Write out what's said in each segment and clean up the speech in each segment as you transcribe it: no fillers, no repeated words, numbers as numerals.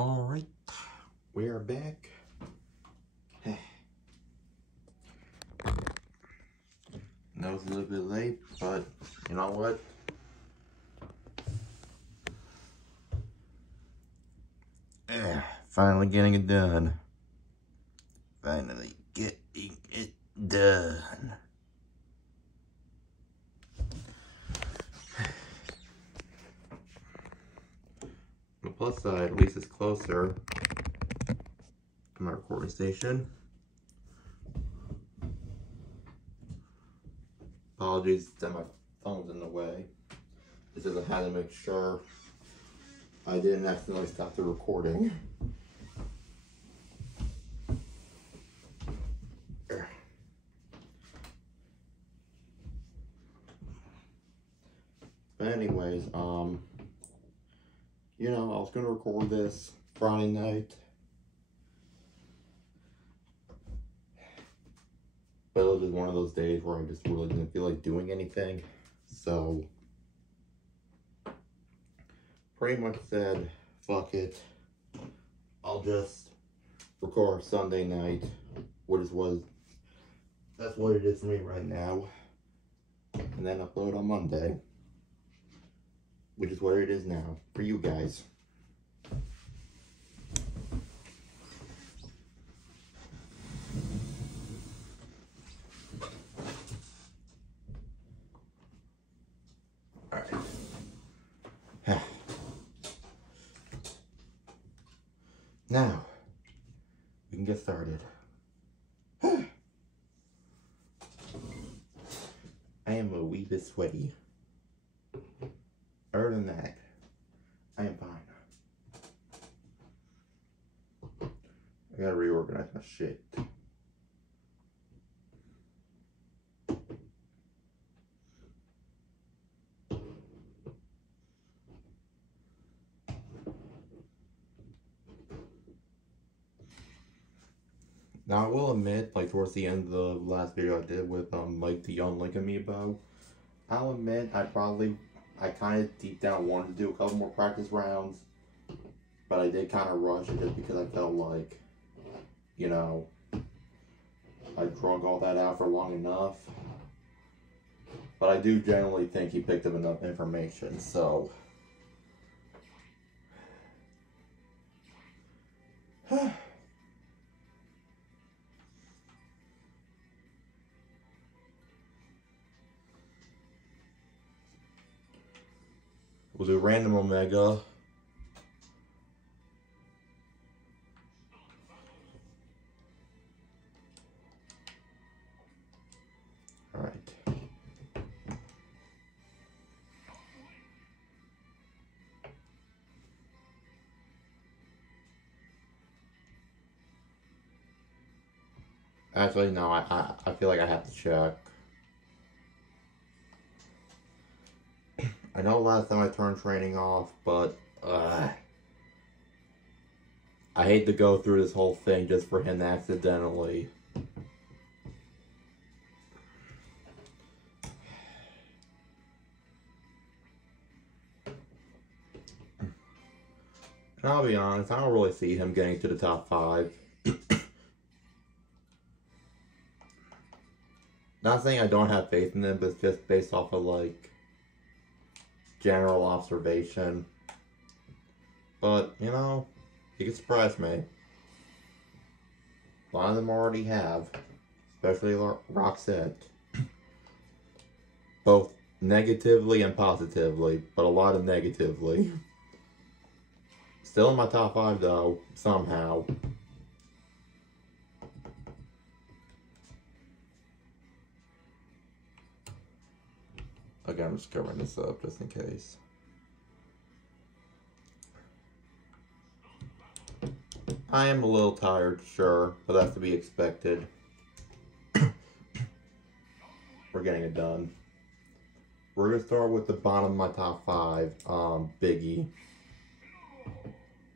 Alright, we are back. Know it's a little bit late, but you know what? Finally getting it done. Finally getting it done. On the plus side, at least it's closer to my recording station. Apologies that my phone's in the way. It's just I had to make sure I didn't accidentally stop the recording. But anyways, you know, I was gonna record this Friday night, but it was just one of those days where I just really didn't feel like doing anything. So, pretty much said, fuck it. I'll just record Sunday night, that's what it is for me right now. And then upload on Monday, which is what it is now for you guys. Alright. Now, we can get started. I am a wee bit sweaty. Other than that, I am fine. I gotta reorganize my shit. Now I will admit, like towards the end of the last video I did with Mike the Young Link amiibo, I'll admit I kind of deep down wanted to do a couple more practice rounds, but I did kind of rush it just because I felt like, you know, I drug all that out for long enough. But I do generally think he picked up enough information, so. We'll do random Omega. Alright. Actually, no, I feel like I have to check. I know last time I turned training off, but I hate to go through this whole thing just for him to accidentally. And I'll be honest, I don't really see him getting to the top 5. Not saying I don't have faith in him, but it's just based off of like general observation. But, you know, he could surprise me. A lot of them already have, especially Roxette. Both negatively and positively, but a lot of negatively. Still in my top 5 though, somehow. Again, I'm just covering this up just in case. I am a little tired, sure, but that's to be expected. We're getting it done. We're gonna start with the bottom of my top 5, Biggie.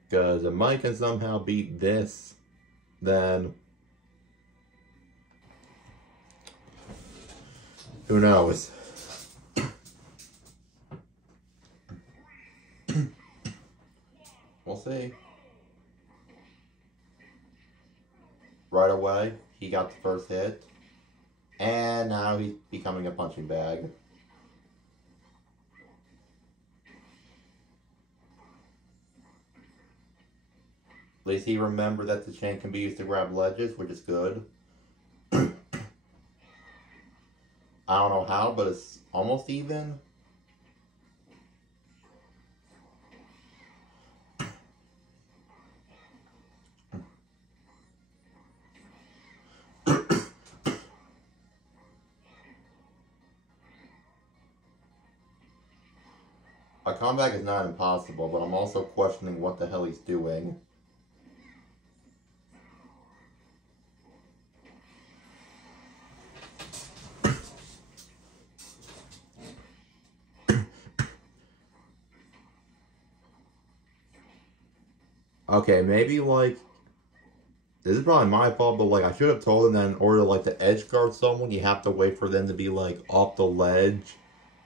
Because if Mike can somehow beat this, then who knows? We'll see. right away. He got the first hit. And now he's becoming a punching bag. At least he remembered that the chain can be used to grab ledges, which is good. I don't know how, but it's almost even. A comeback is not impossible, but I'm also questioning what the hell he's doing. Okay, maybe like this is probably my fault, but like I should have told him that in order like to edge guard someone, you have to wait for them to be like off the ledge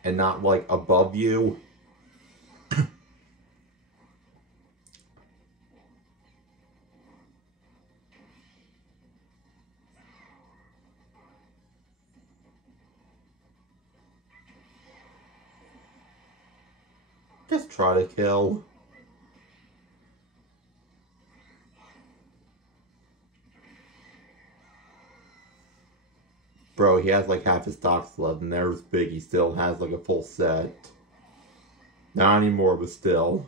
and not like above you. Just try to kill. Bro, he has like half his stocks left, and there's big. He still has like a full set. Not anymore, but still.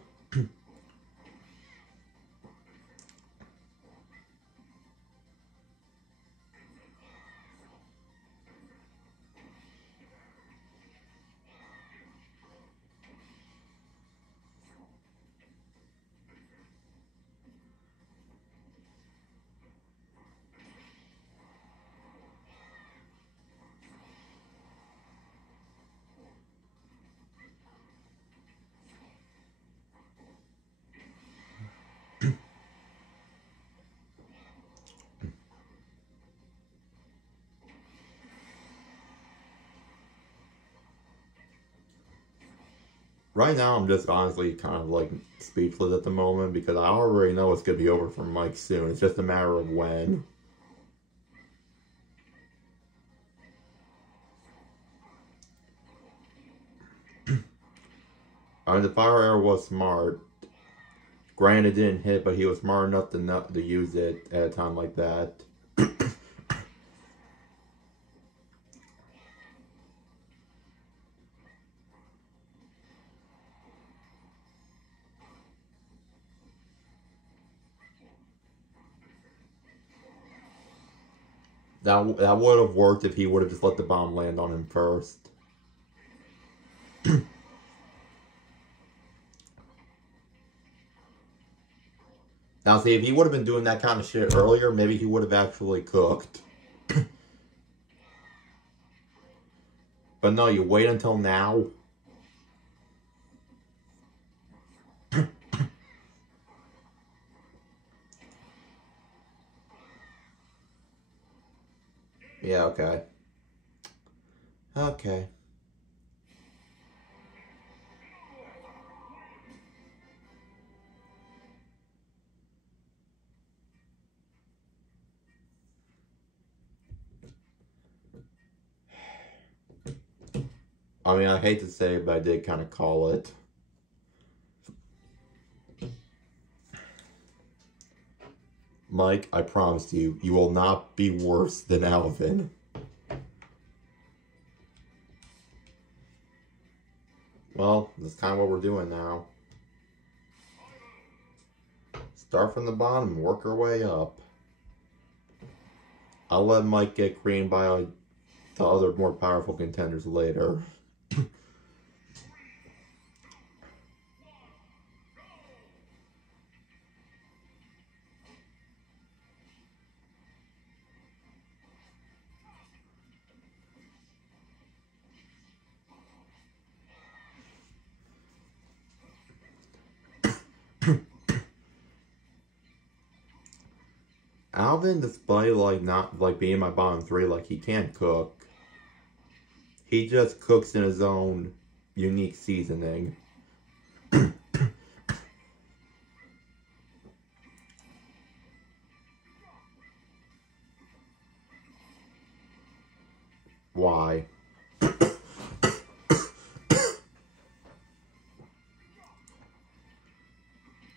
Right now, I'm just honestly kind of like speechless at the moment because I already know it's going to be over for Mike soon. It's just a matter of when. I mean, the fire arrow was smart. Granted, it didn't hit, but he was smart enough to use it at a time like that. That would have worked if he would have just let the bomb land on him first. Now, see, if he would have been doing that kind of shit earlier, maybe he would have actually cooked. But no, you wait until now. Yeah, okay. Okay. I mean, I hate to say it, but I did kind of call it. Mike, I promise you, you will not be worse than Alvin. Well, that's kind of what we're doing now. Start from the bottom and work our way up. I'll let Mike get creamed by the other more powerful contenders later. Alvin, despite like not like being my bottom three, like he can't cook. He just cooks in his own unique seasoning. Why?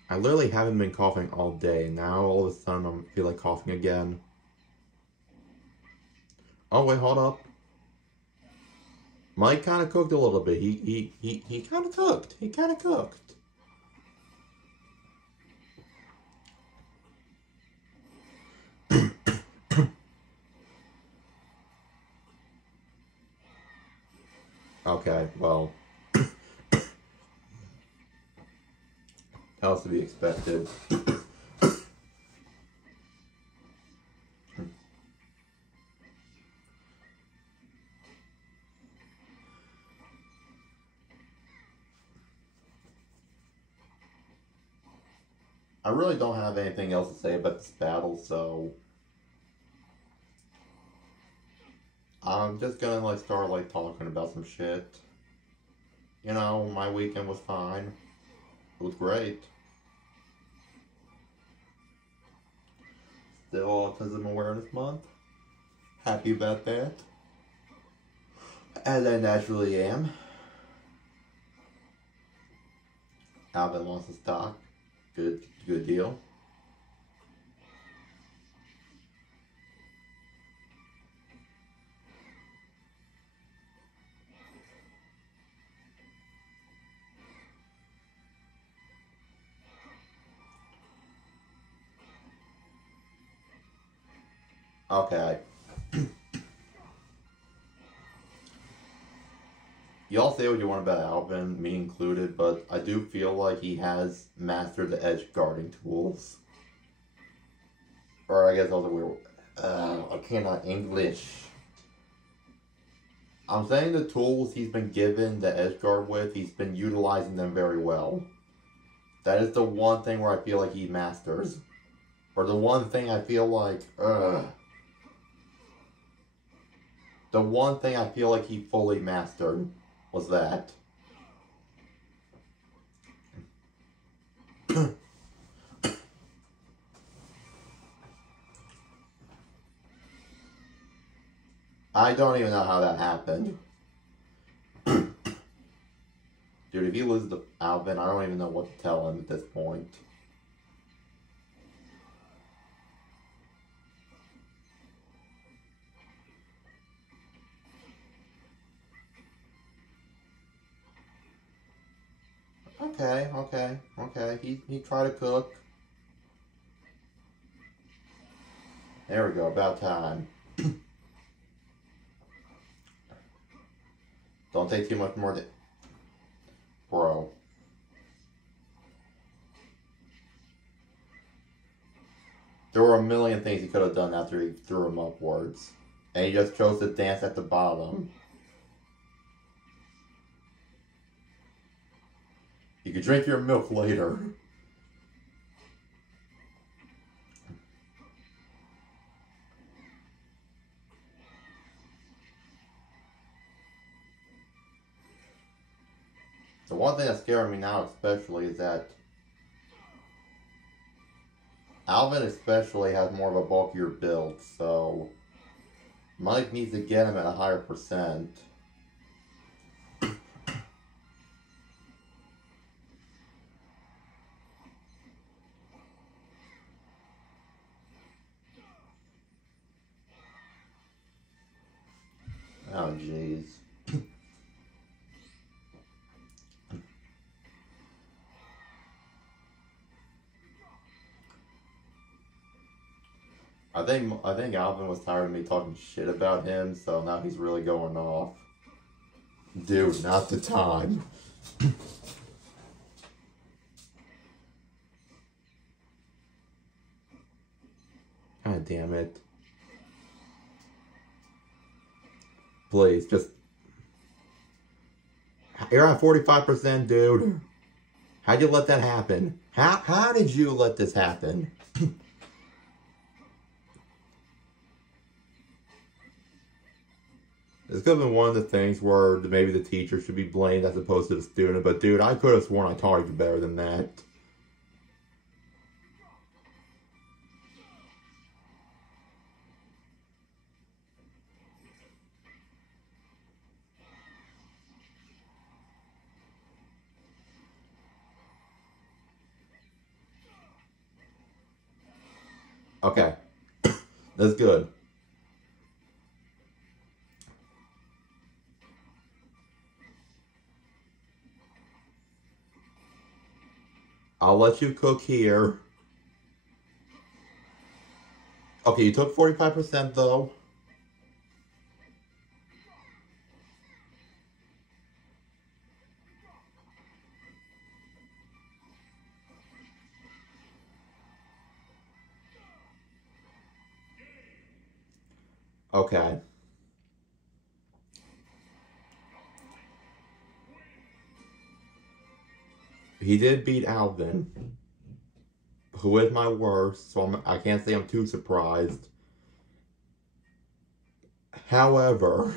I literally haven't been coughing all day. Now all of a sudden I feel like coughing again. Oh wait, hold up. Mike kind of cooked a little bit. He kind of cooked. He kind of cooked. Okay, well, that was to be expected. I really don't have anything else to say about this battle, so I'm just gonna like start like talking about some shit. You know, my weekend was fine. It was great. Still Autism Awareness Month. Happy about that. As I naturally am. Alvin lost his stock. Good deal. Okay. Y'all say what you want about Alvin, me included, but I do feel like he has mastered the edge guarding tools. Or I guess all the weird. I cannot English. I'm saying the tools he's been given the edge guard with, he's been utilizing them very well. That is the one thing where I feel like he masters. Or the one thing I feel like, the one thing I feel like he fully mastered was that. I don't even know how that happened. Dude, if he loses to Alvin, I don't even know what to tell him at this point. Okay. He tried to cook. There we go, about time. Don't take too much more. Bro. There were a million things he could have done after he threw him upwards. And he just chose to dance at the bottom. You could drink your milk later. The one thing that's scaring me now especially is that Alvin especially has more of a bulkier build, so Mike needs to get him at a higher percent. Oh jeez. I think Alvin was tired of me talking shit about him, so now he's really going off. Dude, not the time. God damn it. Please, just... You're at 45%, dude. How'd you let that happen? How did you let this happen? This could have been one of the things where maybe the teacher should be blamed as opposed to the student, but dude, I could have sworn I taught you better than that. Okay. That's good. I'll let you cook here. Okay, you took 45% though. Okay. He did beat Alvin, who is my worst, so I can't say I'm too surprised. However,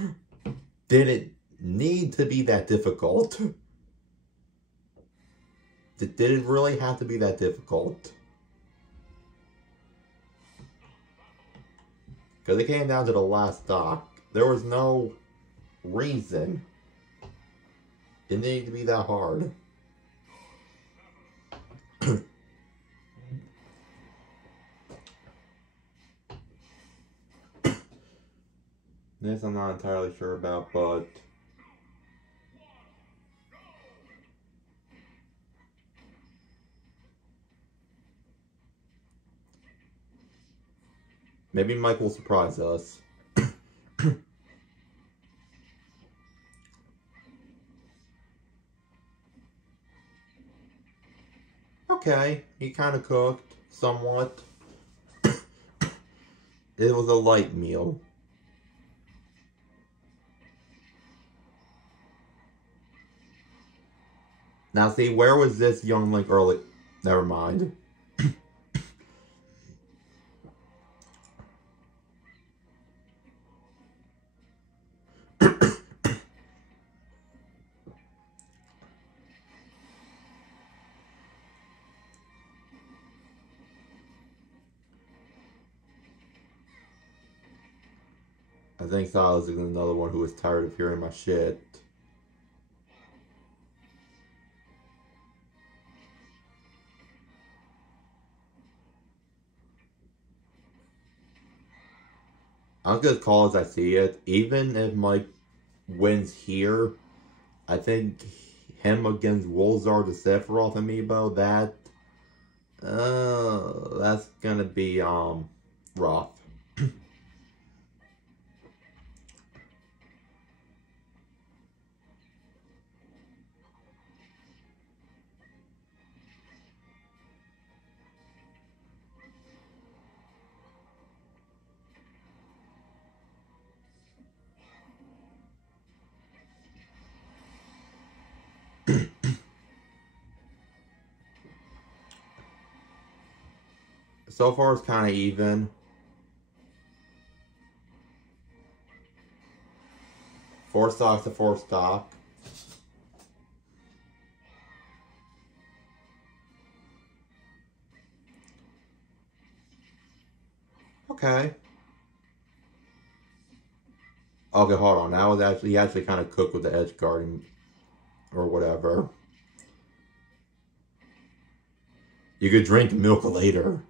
did it need to be that difficult? Did it really have to be that difficult? Because it came down to the last stock. There was no reason it needed to be that hard. This I'm not entirely sure about, but maybe Mike will surprise us. Okay, he kind of cooked, somewhat. It was a light meal. Now see, where was this young Link early? Never mind. I think Silas is another one who is tired of hearing my shit. I'm just gonna call as I see it. Even if Mike wins here, I think him against Wolzar the Sephiroth amiibo, that's gonna be rough. So far it's kind of even. 4 stocks to 4 stock. Okay. Okay, hold on. That was actually, he actually kind of cooked with the edge guarding or whatever. You could drink milk later.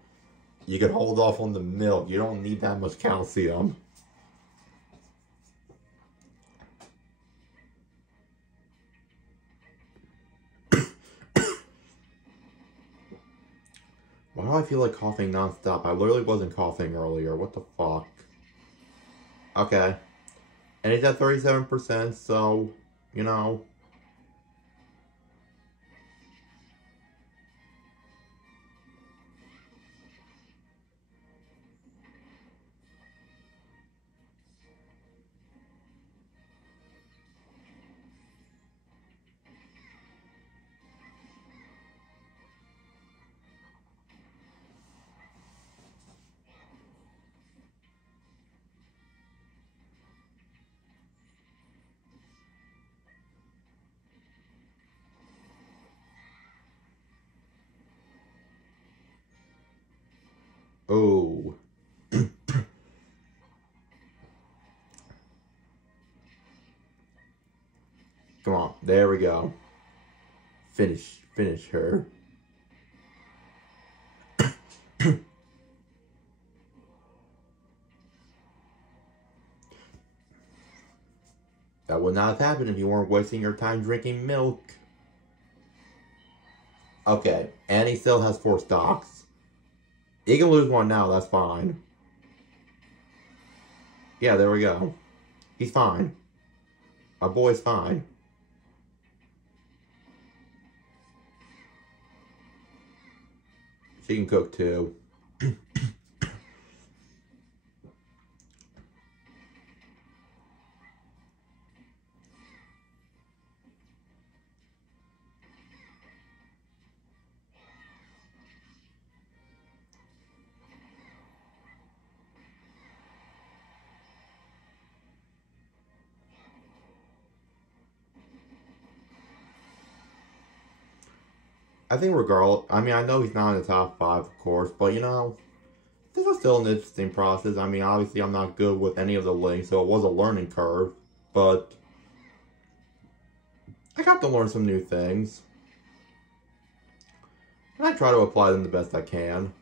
You could hold off on the milk. You don't need that much calcium. Why do I feel like coughing nonstop? I literally wasn't coughing earlier. What the fuck? Okay. And he's at 37%, so, you know. Oh. Come on. There we go. Finish her. That would not have happened if you weren't wasting your time drinking milk. Okay, and he still has 4 stocks. He can lose one now, that's fine. Yeah, there we go. He's fine. My boy's fine. She can cook too. I think regardless, I mean, I know he's not in the top 5, of course, but you know, this was still an interesting process. I mean, obviously I'm not good with any of the links, so it was a learning curve, but I got to learn some new things. And I try to apply them the best I can.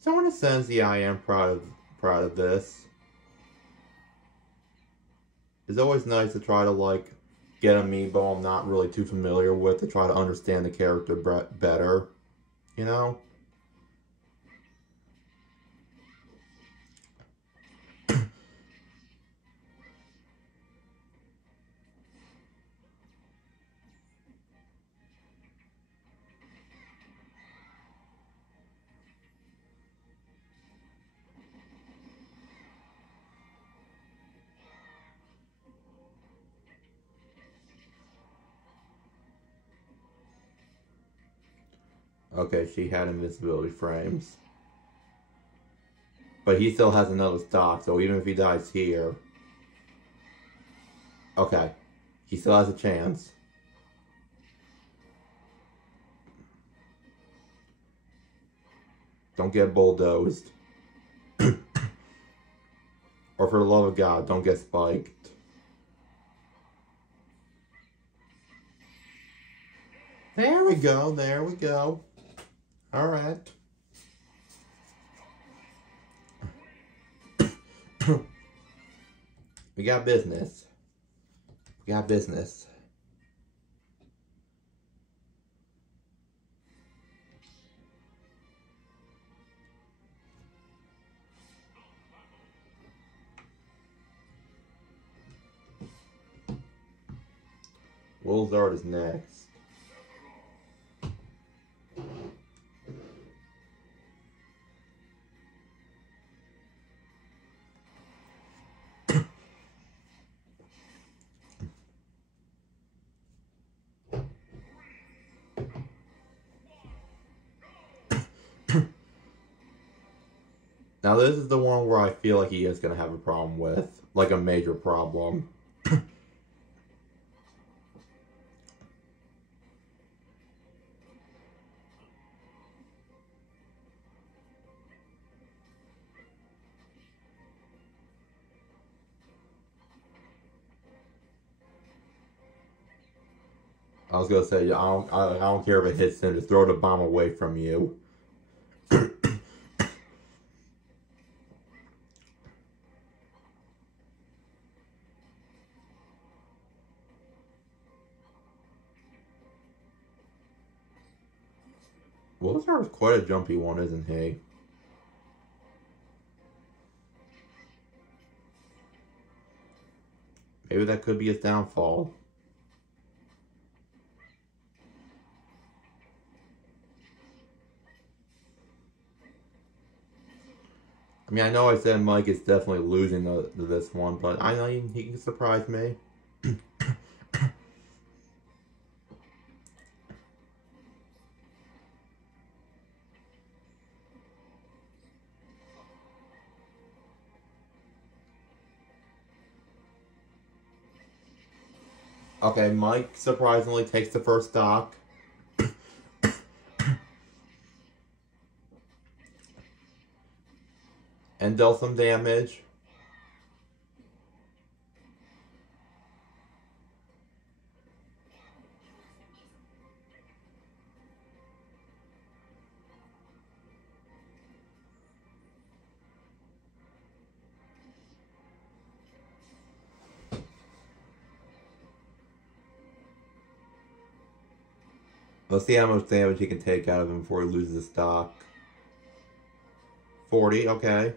So in a sense, yeah, I am proud of this. It's always nice to try to like get a amiibo I'm not really too familiar with to try to understand the character better, you know? Okay, she had invincibility frames. But he still has another stock, so even if he dies here... Okay, he still has a chance. Don't get bulldozed. Or for the love of God, don't get spiked. There we go, there we go. Alright. We got business. We got business. Wilzard is next. Now this is the one where I feel like he is going to have a problem with. Like a major problem. I was going to say, I don't care if it hits him, just throw the bomb away from you. Wilzard is quite a jumpy one, isn't he? Maybe that could be his downfall. I mean, I know I said Mike is definitely losing this one, but I know he can surprise me. Okay, Mike surprisingly takes the first stock. And dealt some damage. Let's see how much damage he can take out of him before he loses his stock. 40, okay.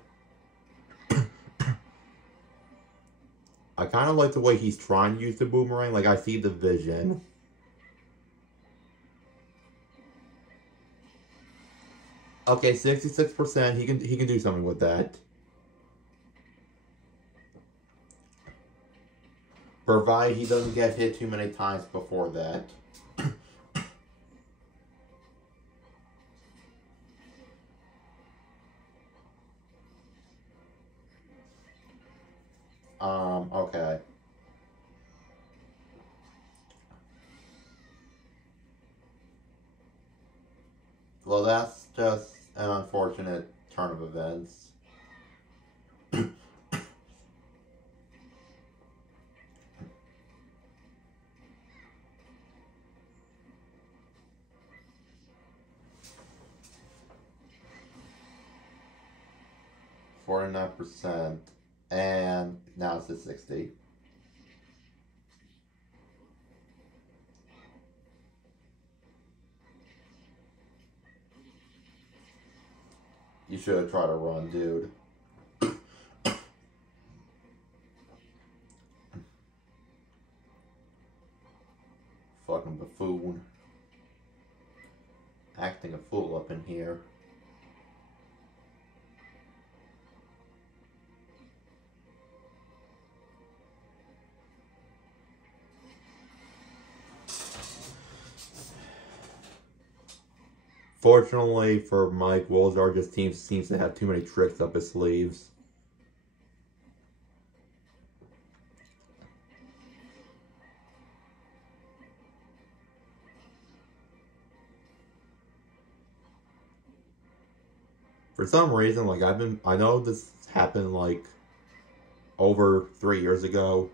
I kind of like the way he's trying to use the boomerang. Like, I see the vision. Okay, 66%. He can do something with that. Provided he doesn't get hit too many times before that. Okay. Well, that's just an unfortunate turn of events. %, and now it's at 60. You should have tried to run, dude. Fucking buffoon. Acting a fool up in here. Fortunately for Mike, Bullseyes just seems to have too many tricks up his sleeves. For some reason, like I know this happened like over 3 years ago.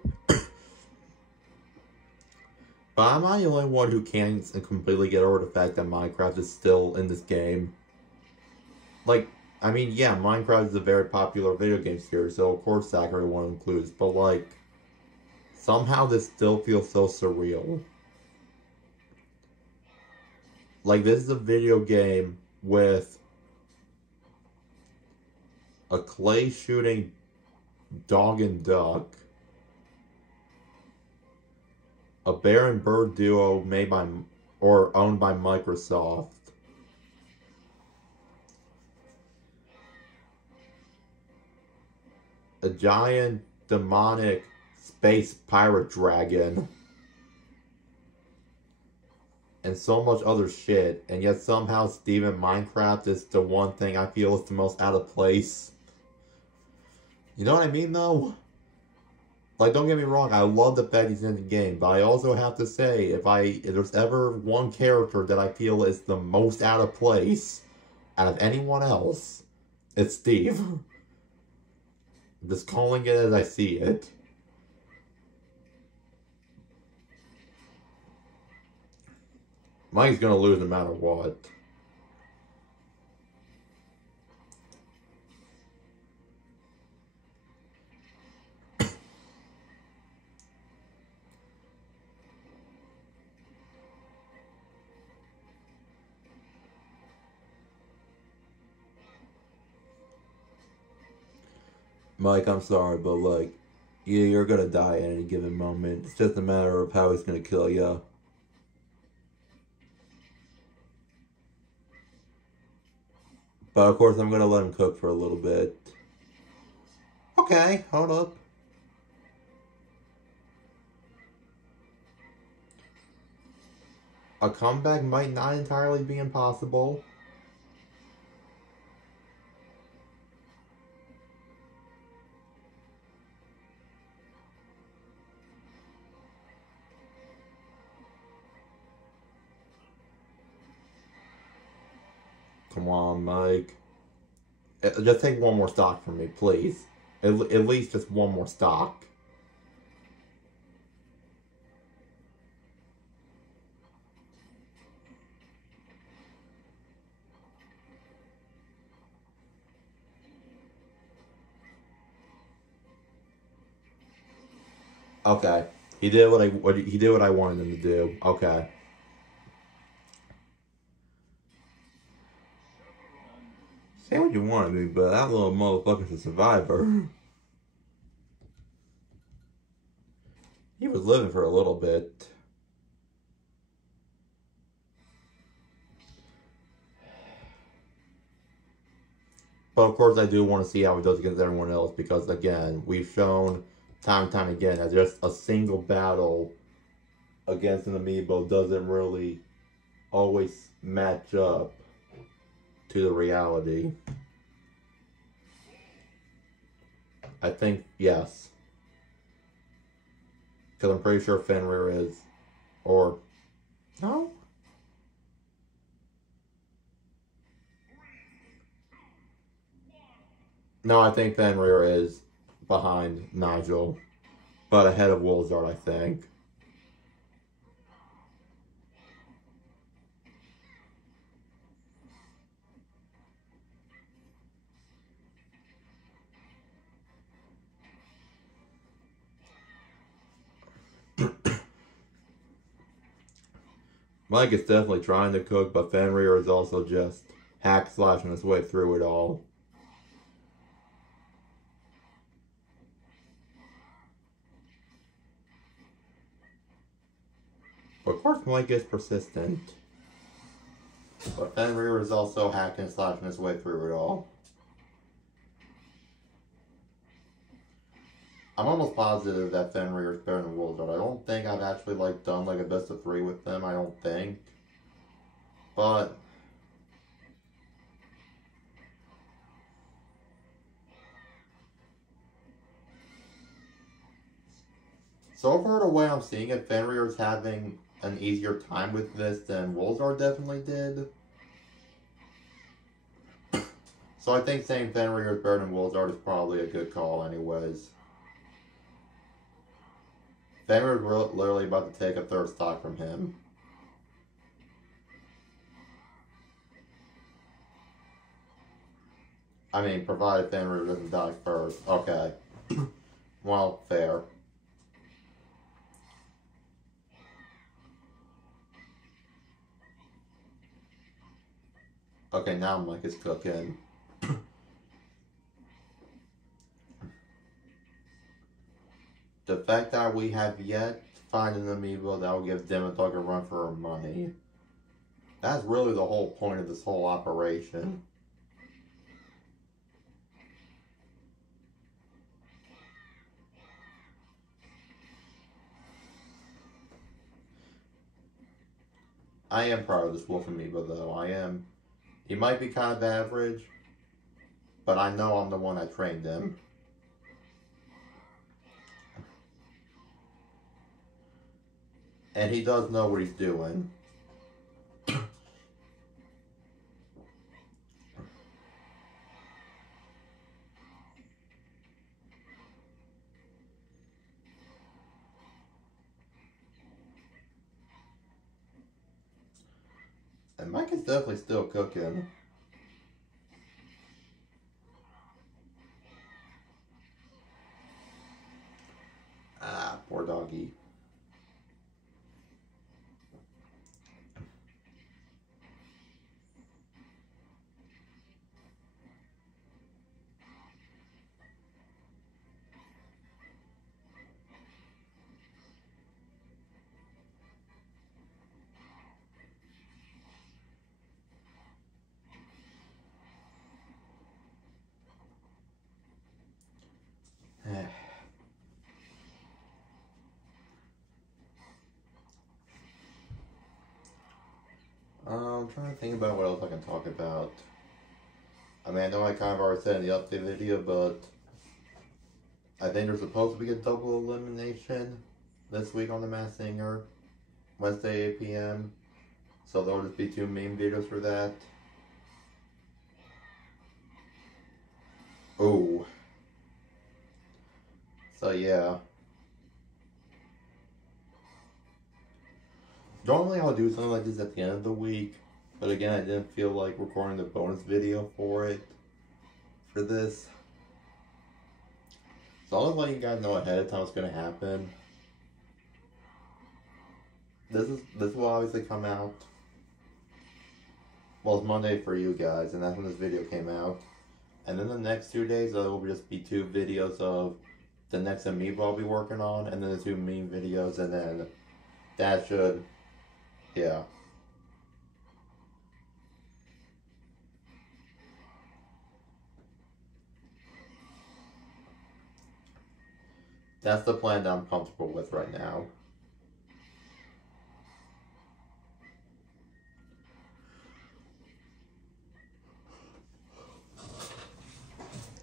But I'm not the only one who can't completely get over the fact that Minecraft is still in this game. Like, I mean, yeah, Minecraft is a very popular video game series, so of course everyone includes, but like, somehow this still feels so surreal. Like, this is a video game with a clay shooting dog and duck, a bear and bird duo made by or owned by Microsoft, a giant demonic space pirate dragon, and so much other shit, and yet somehow Steven Minecraft is the one thing I feel is the most out of place. You know what I mean, though? Like, don't get me wrong, I love the fact he's in the game, but I also have to say, if there's ever one character that I feel is the most out of place out of anyone else, it's Steve. I'm just calling it as I see it. Mike's gonna lose no matter what. Mike, I'm sorry, but like, you're gonna die at any given moment. It's just a matter of how he's gonna kill you. But of course, I'm gonna let him cook for a little bit. Okay, hold up. A comeback might not entirely be impossible. Come on, Mike. Just take one more stock from me, please. At least just one more stock. Okay. He did what I wanted him to do. Okay. you want to be, but that little motherfucker's a survivor. He was living for a little bit. But of course, I do want to see how he does against everyone else because, again, we've shown time and time again that just a single battle against an amiibo doesn't really always match up to the reality. I think yes. Because I'm pretty sure Fenrir is. Or. No? No, I think Fenrir is behind Nigel. But ahead of Wolzard, I think. Mike is definitely trying to cook, but Fenrir is also just hack slashing his way through it all. But of course, Mike is persistent. But Fenrir is also hacking and slashing his way through it all. I'm almost positive that Fenrir is better than Wolzard. I don't think I've actually done a best of 3 with them. I don't think. But so far, the way I'm seeing it, Fenrir is having an easier time with this than Wolzard definitely did. So I think saying Fenrir is better than Wolzard is probably a good call anyways. Fenrir is literally about to take a third stock from him. I mean, provided Fenrir doesn't die first. Okay. Well, fair. Okay, now Mike is cooking. The fact that we have yet to find an amiibo that will give Demodog a run for her money. That's really the whole point of this whole operation. I am proud of this wolf amiibo though. I am. He might be kind of average, but I know I'm the one that trained him. And he does know what he's doing. And Mike is definitely still cooking. Ah, poor doggy. I'm trying to think about what else I can talk about. I mean, I know I kind of already said in the update video, but I think there's supposed to be a double elimination this week on The Masked Singer, Wednesday 8 p.m. So there'll just be 2 meme videos for that. Ooh. So yeah. Normally I'll do something like this at the end of the week, but again I didn't feel like recording the bonus video for this. So I'll just let you guys know ahead of time what's gonna happen. This will obviously come out. Well, it's Monday for you guys, and that's when this video came out. And then the next 2 days, will just be 2 videos of the next amiibo I'll be working on, and then the 2 meme videos, and then that should, yeah. That's the plan that I'm comfortable with right now.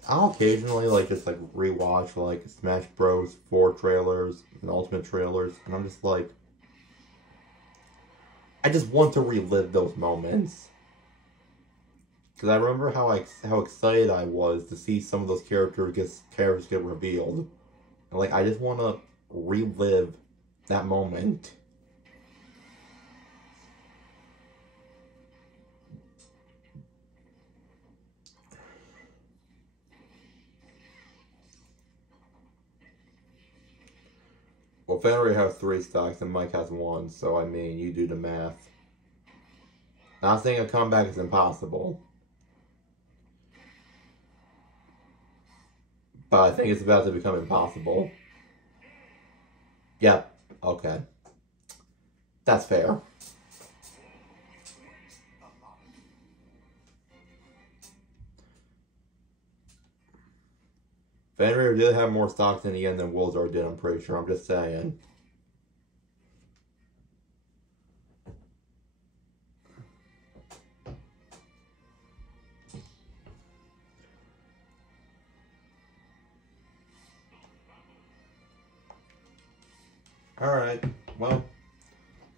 I'll occasionally just rewatch Smash Bros. 4 trailers and Ultimate trailers, and I'm just like, I just want to relive those moments. Because I remember how excited I was to see some of those characters get revealed. And I just want to relive that moment. Well, Fenrir has 3 stocks and Mike has 1, so I mean, you do the math. Not saying a comeback is impossible, but I think it's about to become impossible. Yep, okay. That's fair. Fenrir did have more stocks in the end than Wilzar did, I'm pretty sure. I'm just saying. Alright, well,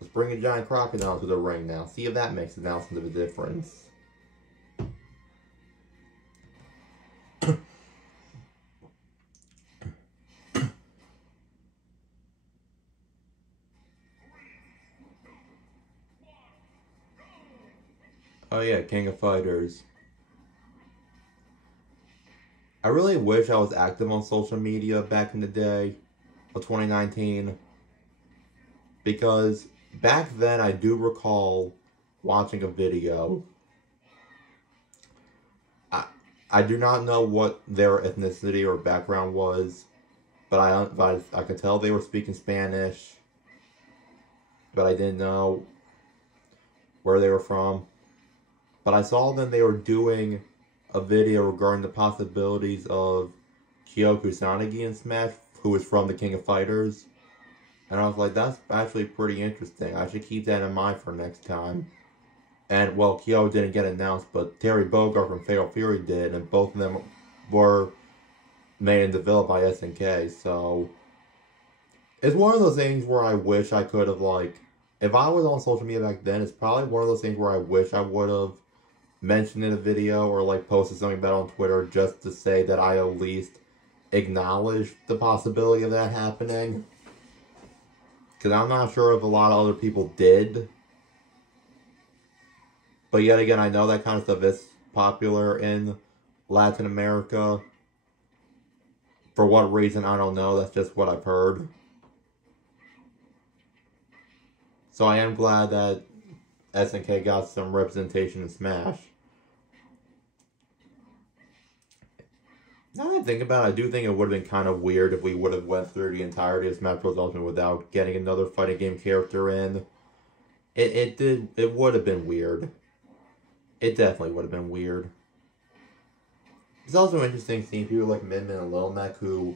let's bring a giant crocodile to the ring now. See if that makes an announcement of a difference. Oh yeah, King of Fighters. I really wish I was active on social media back in the day of 2019. Because back then I do recall watching a video. I do not know what their ethnicity or background was, but I could tell they were speaking Spanish, but I didn't know where they were from. But I saw them, they were doing a video regarding the possibilities of Kyo Kusanagi in Smash, who is from the King of Fighters. And I was like, that's actually pretty interesting. I should keep that in mind for next time. And, well, Kyo didn't get announced, but Terry Bogard from Fatal Fury did, and both of them were made and developed by SNK, so it's one of those things where I wish I could have, if I was on social media back then, it's probably one of those things where I wish I would have mentioned in a video or, posted something about it on Twitter just to say that I at least acknowledged the possibility of that happening. Because I'm not sure if a lot of other people did. But yet again, I know that kind of stuff is popular in Latin America. For what reason, I don't know. That's just what I've heard. So I am glad that SNK got some representation in Smash. Now that I think about it, I do think it would have been kind of weird if we would have went through the entirety of Smash Bros. Ultimate without getting another fighting game character in. It would have been weird. It definitely would have been weird. It's also interesting seeing people like Min Min and Lil Mac who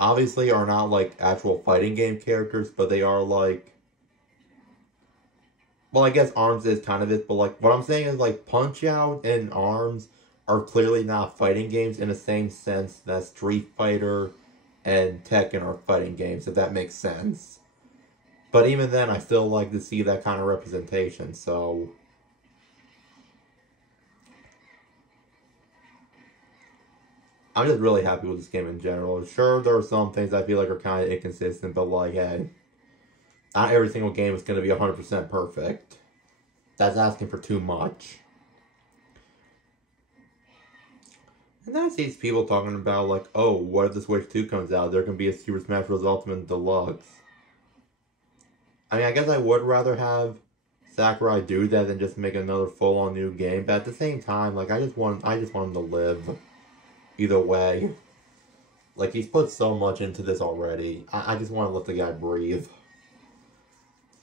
obviously are not actual fighting game characters, but they are well, I guess ARMS is kind of it, but what I'm saying is Punch-Out and ARMS are clearly not fighting games in the same sense that Street Fighter and Tekken are fighting games, if that makes sense. But even then, I still like to see that kind of representation, so I'm just really happy with this game in general. Sure, there are some things I feel are kind of inconsistent, but hey, not every single game is going to be 100% perfect. That's asking for too much. And then I see people talking about oh, what if the Switch 2 comes out? There can be a Super Smash Bros. Ultimate Deluxe. I mean, I guess I would rather have Sakurai do that than just make another full-on new game. But at the same time, I just want him to live. either way. Like, he's put so much into this already. I just want to let the guy breathe.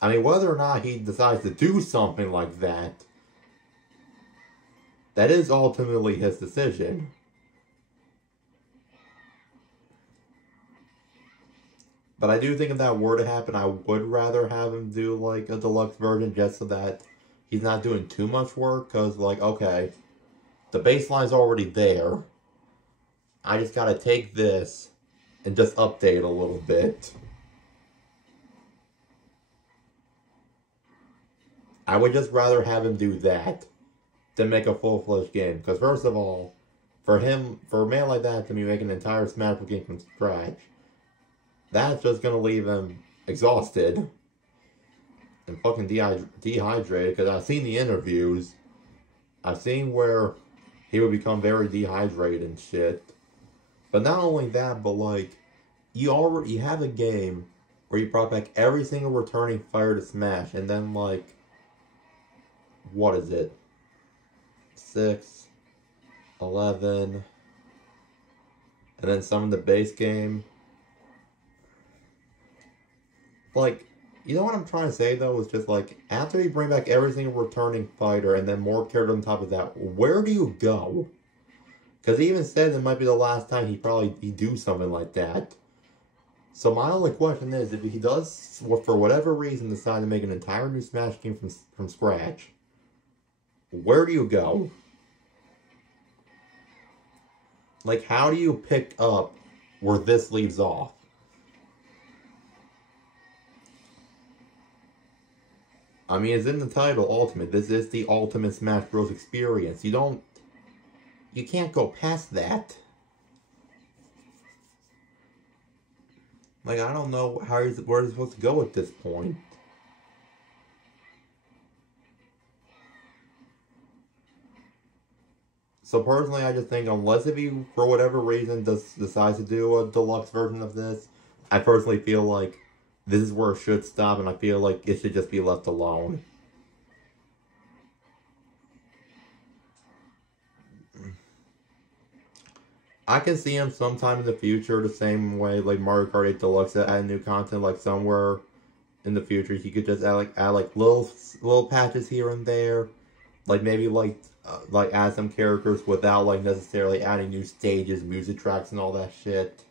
I mean, whether or not he decides to do something like that, that is ultimately his decision. But I do think if that were to happen, I would rather have him do, like, a deluxe version just so that he's not doing too much work. Because, like, okay, the baseline's already there. I just gotta take this and just update a little bit. I would just rather have him do that than make a full-fledged game. Because first of all, for a man like that to be making an entire Smash Bros. Game from scratch, that's just gonna leave him exhausted and fucking dehydrated. Because I've seen the interviews, I've seen where he would become very dehydrated and shit. But not only that, but like, you have a game where you brought back every single returning fighter to Smash, and then like, what is it? 6, 11, and then some in the base game. Like, you know what I'm trying to say though? Is just like, after you bring back every single returning fighter and then more characters on top of that, where do you go? Because he even said it might be the last time he'd do something like that. So my only question is, if he does, for whatever reason, decide to make an entire new Smash game from scratch, where do you go? Like, how do you pick up where this leaves off? I mean, it's in the title, Ultimate. This is the Ultimate Smash Bros. Experience. You can't go past that. Like, I don't know where he's supposed to go at this point. So personally, I just think unless if he, for whatever reason, decides to do a deluxe version of this, I personally feel like this is where it should stop, and I feel like it should just be left alone. I can see him sometime in the future, the same way like Mario Kart 8 Deluxe add new content, like somewhere in the future he could just add like little patches here and there, like maybe like add some characters without like necessarily adding new stages, music tracks, and all that shit.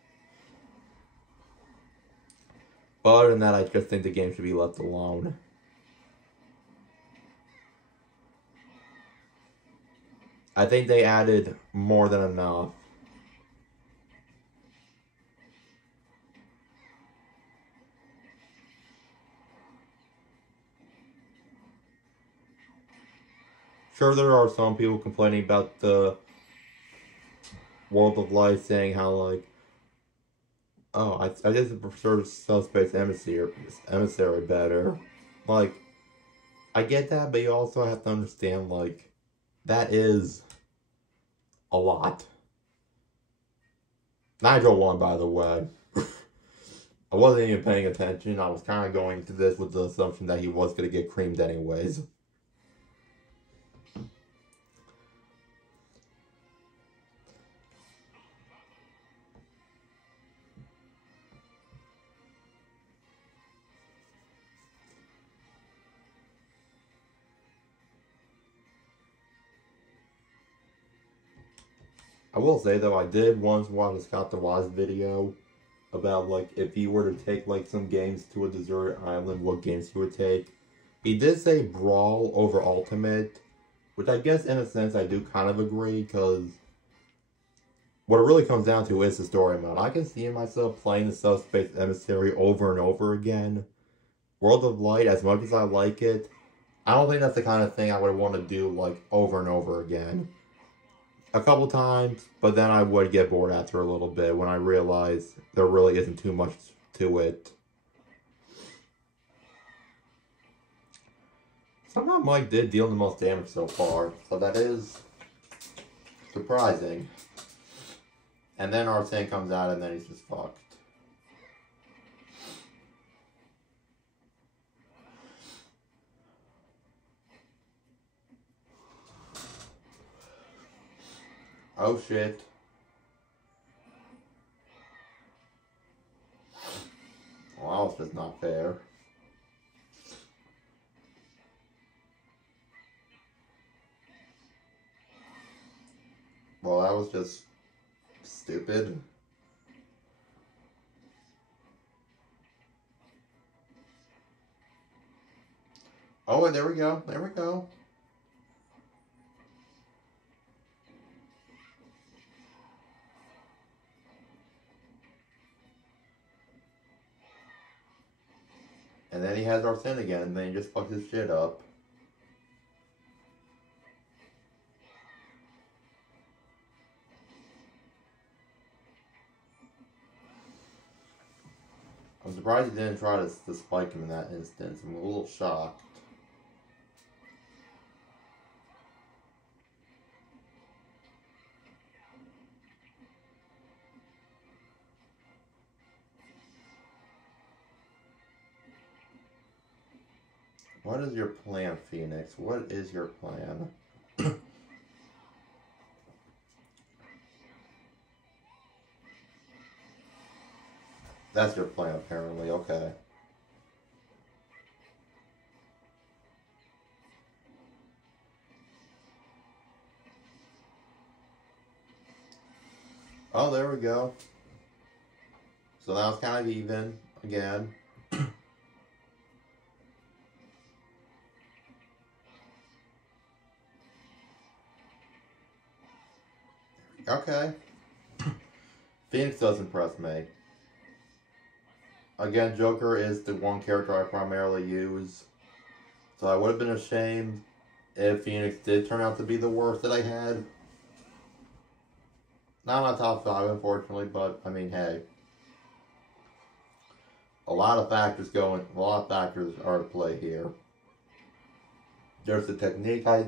But other than that, I just think the game should be left alone. I think they added more than enough. Sure, there are some people complaining about the World of Light, saying how like, oh, I just prefer Subspace Emissary better. Like, I get that, but you also have to understand, like, that is a lot. Nigel won, by the way. I wasn't even paying attention. I was kind of going into this with the assumption that he was going to get creamed anyways. I will say though, I did once watch a Scott DeWaz video about like if he were to take like some games to a deserted island, what games he would take. He did say Brawl over Ultimate, which I guess in a sense I do kind of agree, because what it really comes down to is the story mode. I can see myself playing the Subspace Emissary over and over again. World of Light, as much as I like it, I don't think that's the kind of thing I would want to do like over and over again. A couple times, but then I would get bored after a little bit when I realized there really isn't too much to it. Somehow Mike did deal the most damage so far, so that is surprising. And then Arsene comes out and then he's just fucked. Oh shit. was just not fair. Well, that was just stupid. Oh, and there we go. There we go. And then he has our sin again, and then he just fucks his shit up. I'm surprised he didn't try to spike him in that instance. I'm a little shocked. What is your plan, Phoenix? What is your plan? That's your plan, apparently. Okay. Oh, there we go. So that was kind of even again. Okay. Phoenix does impress me. Again, Joker is the one character I primarily use. So I would have been ashamed if Phoenix did turn out to be the worst that I had. Not on top 5, unfortunately, but I mean, hey. A lot of factors are at play here. There's the technique I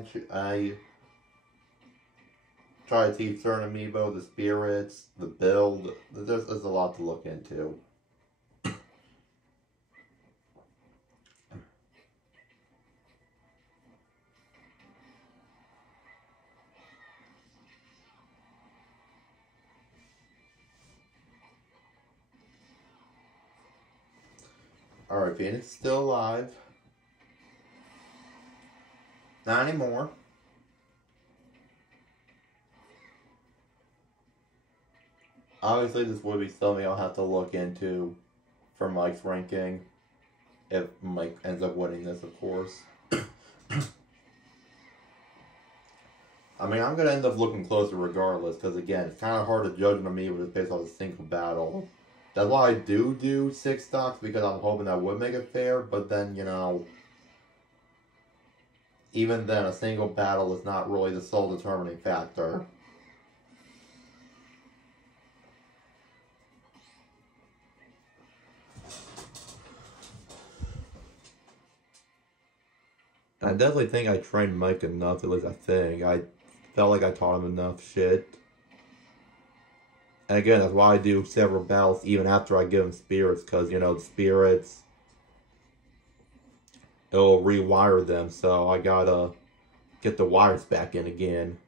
try to teach certain amiibo, the spirits, the build. There's a lot to look into. Alright, Phoenix is still alive. Not anymore. Obviously, this would be something I'll have to look into for Mike's ranking. If Mike ends up winning this, of course. I mean, I'm going to end up looking closer regardless, because again, it's kind of hard to judge an amiibo just based off a single battle. That's why I do 6 stocks, because I'm hoping that would make it fair, but then, you know, even then, a single battle is not really the sole determining factor. I definitely think I trained Mike enough, at least I think. I felt like I taught him enough shit. And again, that's why I do several battles even after I give him spirits, because, you know, the spirits, it'll rewire them, so I gotta get the wires back in again.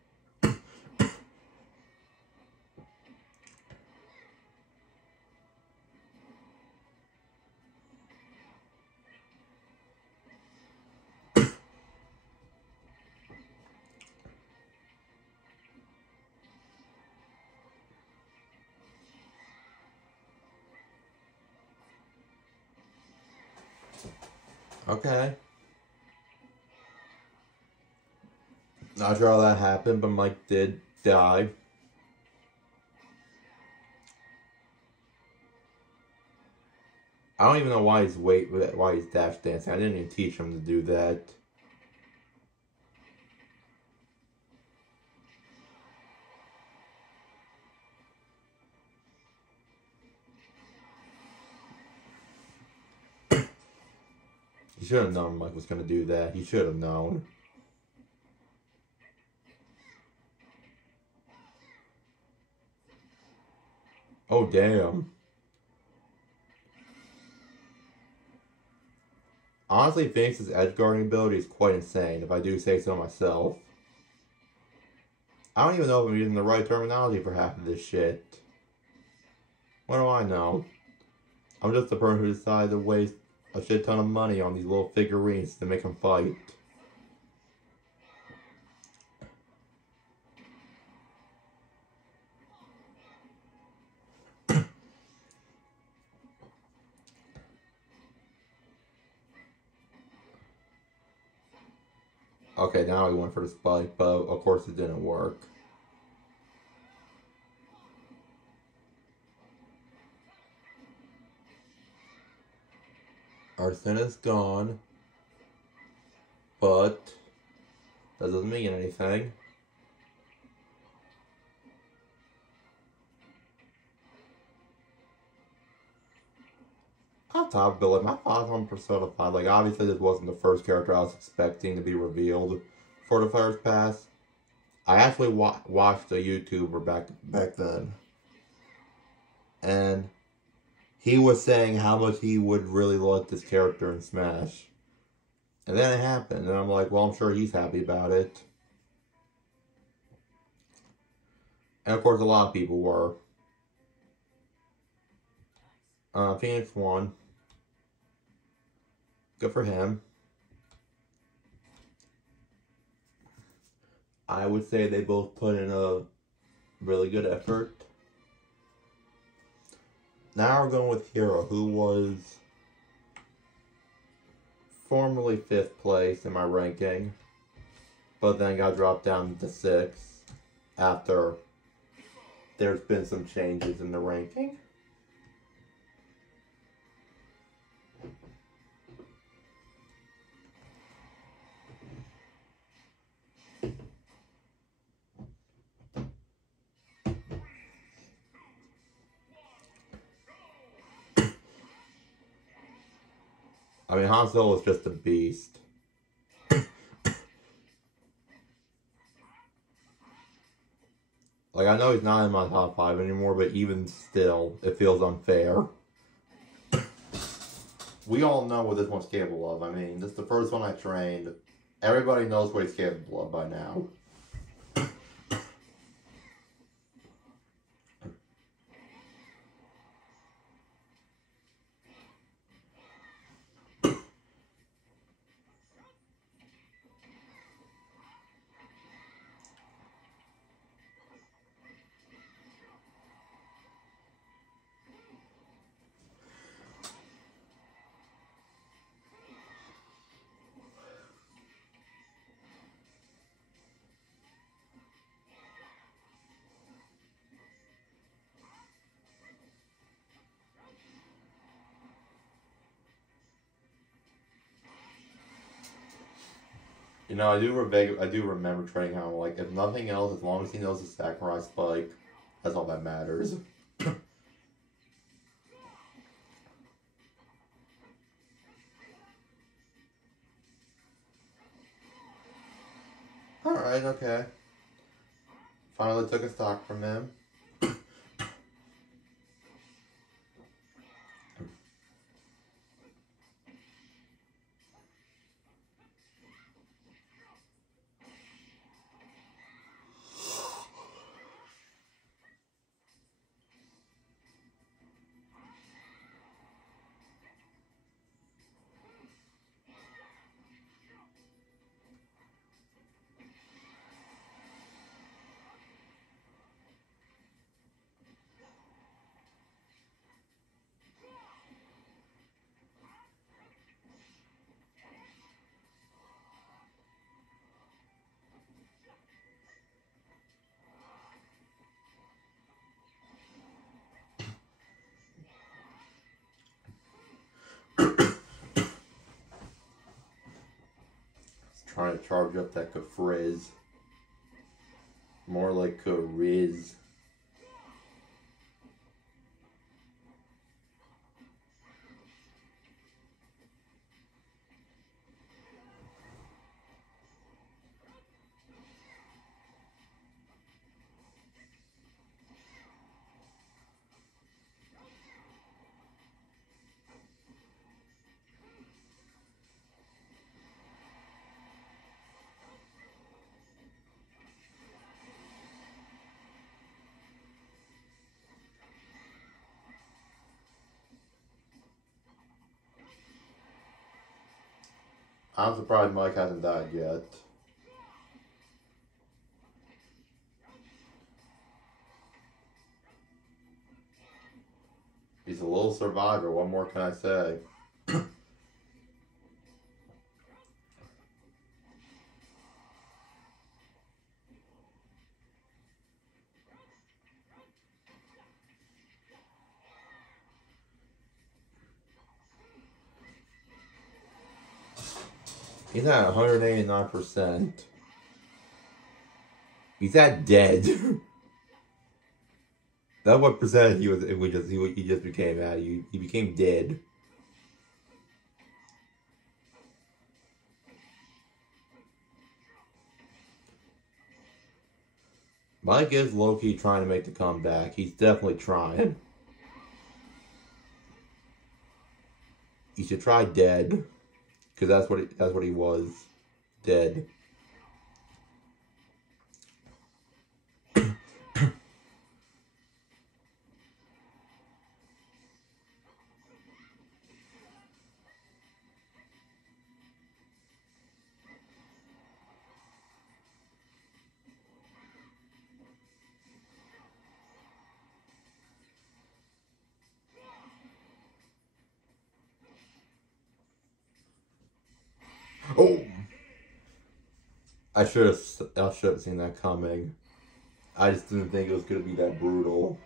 Okay. Not sure how that happened, but Mike did die. I don't even know why he's dash dancing. I didn't even teach him to do that. He should have known Mike was going to do that. He should have known. Oh, damn. Honestly, Phoenix's edge guarding ability is quite insane, if I do say so myself. I don't even know if I'm using the right terminology for half of this shit. What do I know? I'm just the person who decided to waste a shit ton of money on these little figurines to make them fight. Okay, now he went for the spike, but of course it didn't work. Arsenic is gone, but that doesn't mean anything. On top of it, like, my thoughts on Persona 5, like, obviously this wasn't the first character I was expecting to be revealed for the first pass. I actually watched a YouTuber back then, and he was saying how much he would really like this character in Smash. And then it happened, and I'm like, well, I'm sure he's happy about it. And of course, a lot of people were. Phoenix won. Good for him. I would say they both put in a really good effort. Now we're going with Hero, who was formerly 5th place in my ranking, but then got dropped down to 6th after there's been some changes in the ranking. I mean, Han Solo is just a beast. Like, I know he's not in my top 5 anymore, but even still, it feels unfair. We all know what this one's capable of. I mean, this is the first one I trained. Everybody knows what he's capable of by now. You know, I do remember training how, like, if nothing else, as long as he knows the Sakurai spike, that's all that matters. Alright, okay. Finally took a stock from him. Trying to charge up that Kafrizz. More like Kariz. I'm surprised Mike hasn't died yet. He's a little survivor, what more can I say? He's at 189%. He's at dead. That's what percent he was. He just became at. He became dead. Mike is low-key trying to make the comeback. He's definitely trying. He should try dead, because that's what he was, dead. Oh! I should have seen that coming. I just didn't think it was gonna be that brutal.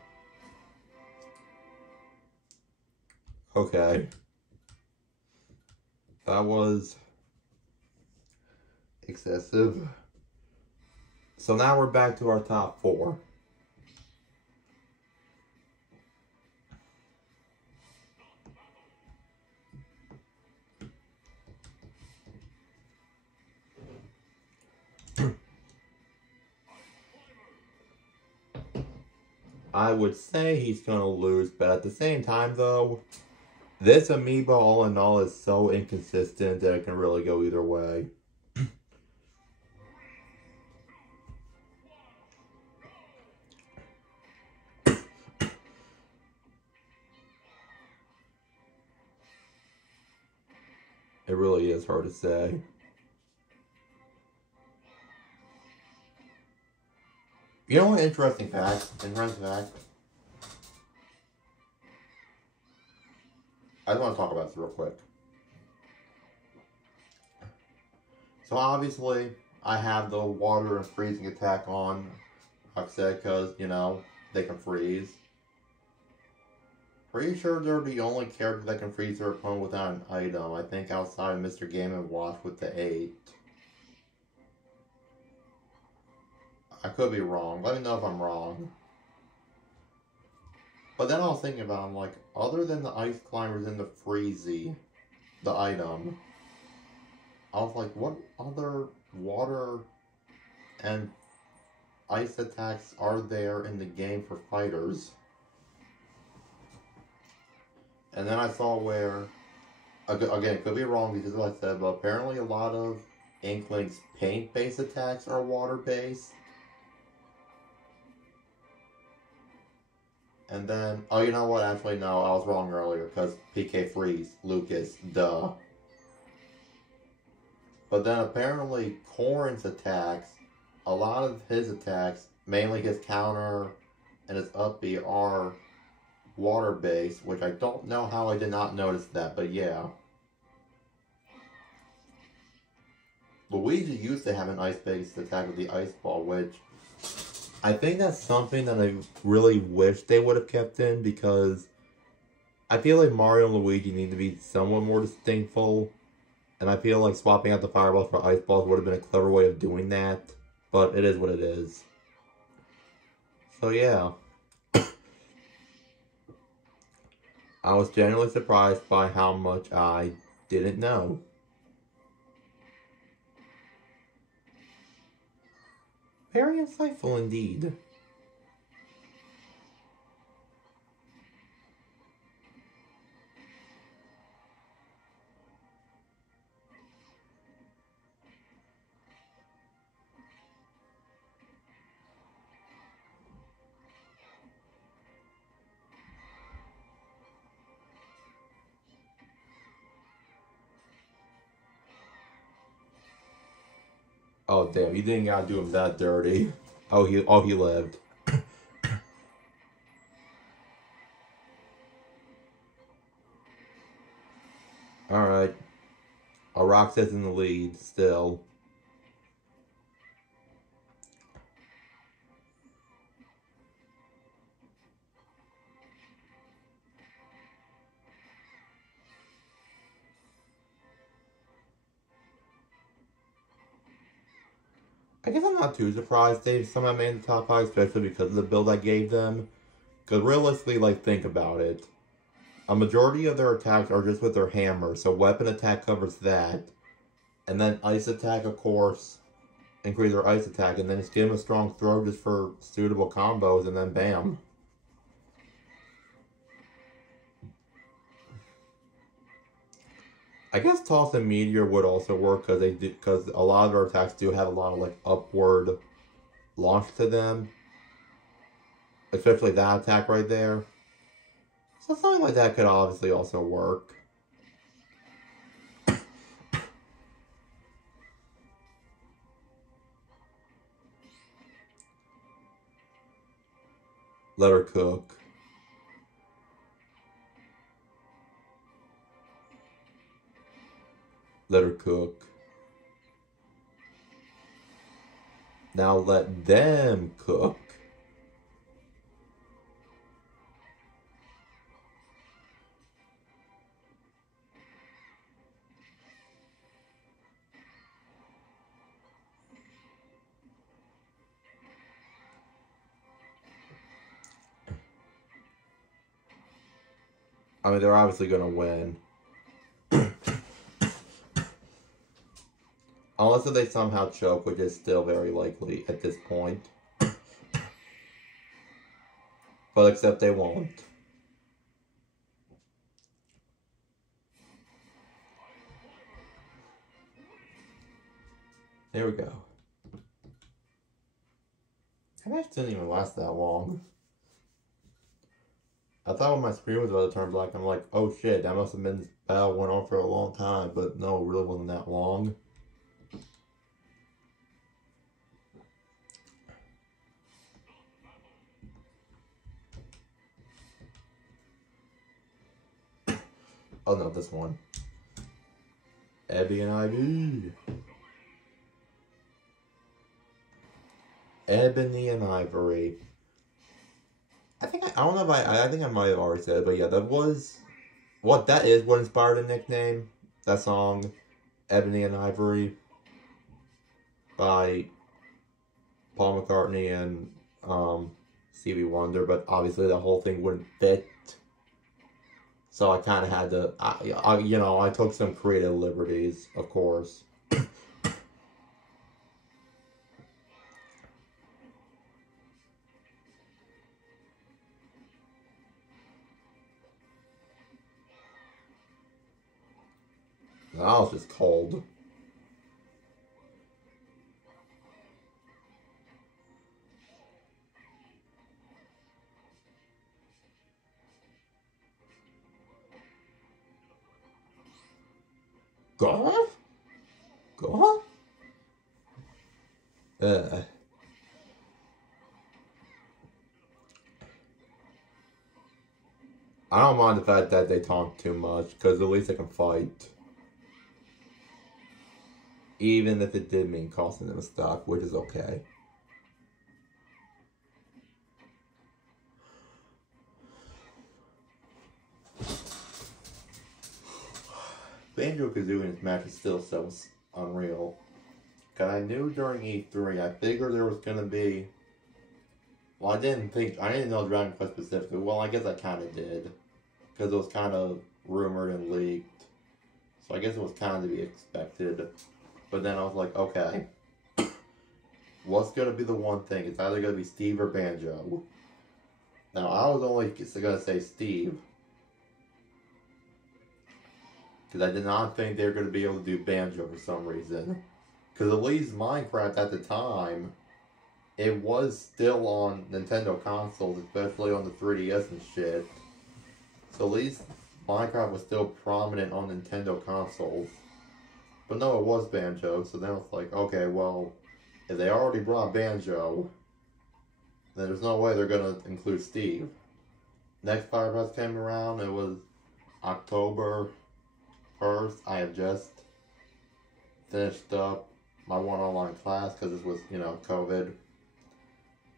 Okay. That was excessive. So now we're back to our top 4. I would say he's gonna lose, but at the same time though, this amiibo all in all is so inconsistent that it can really go either way. It really is hard to say. You know what, interesting fact? I just want to talk about this real quick. So obviously, I have the water and freezing attack on, like I said, because, you know, they can freeze. Pretty sure they're the only character that can freeze their opponent without an item. I think outside of Mr. Game & Watch with the 8. I could be wrong. Let me know if I'm wrong. But then I was thinking about, I'm like, other than the Ice Climbers and the Freezy, the item, I was like, what other water and ice attacks are there in the game for fighters? And then I saw where, again, could be wrong because like I said, but apparently a lot of Inkling's paint-based attacks are water-based. And then, oh, you know what? Actually, no, I was wrong earlier because PK Freeze, Lucas, duh. But then apparently Corrin's attacks, a lot of his attacks, mainly his counter and his up B, are water-based, which I don't know how I did not notice that, but yeah. Luigi used to have an ice-based attack with the ice ball, which I think that's something that I really wish they would have kept in, because I feel like Mario and Luigi need to be somewhat more distinctful, and I feel like swapping out the fireballs for ice balls would have been a clever way of doing that, but it is what it is. So yeah. I was genuinely surprised by how much I didn't know. Very insightful indeed. Oh damn, you didn't gotta do him that dirty. Oh he lived. Alright. Roxas in the lead still. I guess I'm not too surprised they somehow made the top 5, especially because of the build I gave them. Because realistically, like, think about it. A majority of their attacks are just with their hammer, so weapon attack covers that. And then ice attack, of course, increase their ice attack, and then just give them a strong throw just for suitable combos, and then bam. I guess Toss and Meteor would also work because a lot of their attacks do have a lot of like upward launch to them. Especially that attack right there. So something like that could obviously also work. Let her cook. Let her cook. Now let them cook. I mean, they're obviously going to win. Unless if they somehow choke, which is still very likely at this point. But except they won't. There we go. That match didn't even last that long. I thought when my screen was about to turn black, I'm like, oh shit, that must have been this battle went on for a long time, but no, it really wasn't that long. Oh no, this one. Ebony and Ivy. Ebony and Ivory. I don't know if I think I might have already said it, but yeah, that was, what inspired the nickname. That song, Ebony and Ivory, by Paul McCartney and Stevie Wonder, but obviously the whole thing wouldn't fit. So I kind of had to, I took some creative liberties, of course. That was just cold. Go? Go? I don't mind the fact that they taunt too much, because at least they can fight. Even if it did mean costing them a stock, which is okay. Banjo-Kazooie in this match is still so unreal. Because I knew during E3, I figured there was going to be... Well, I didn't know Dragon Quest specifically. Well, I guess I kind of did. Because it was kind of rumored and leaked. So I guess it was kind of to be expected. But then I was like, okay. What's going to be the one thing? It's either going to be Steve or Banjo. Now, I was only going to say Steve. Because I did not think they were going to be able to do Banjo for some reason. Because at least Minecraft at the time, it was still on Nintendo consoles, especially on the 3DS and shit. So at least Minecraft was still prominent on Nintendo consoles. But no, it was Banjo, so then it's like, okay, well, if they already brought Banjo, then there's no way they're gonna include Steve. Next Fire Fest came around, it was October 1st. I have just finished up my one online class because this was, you know, COVID.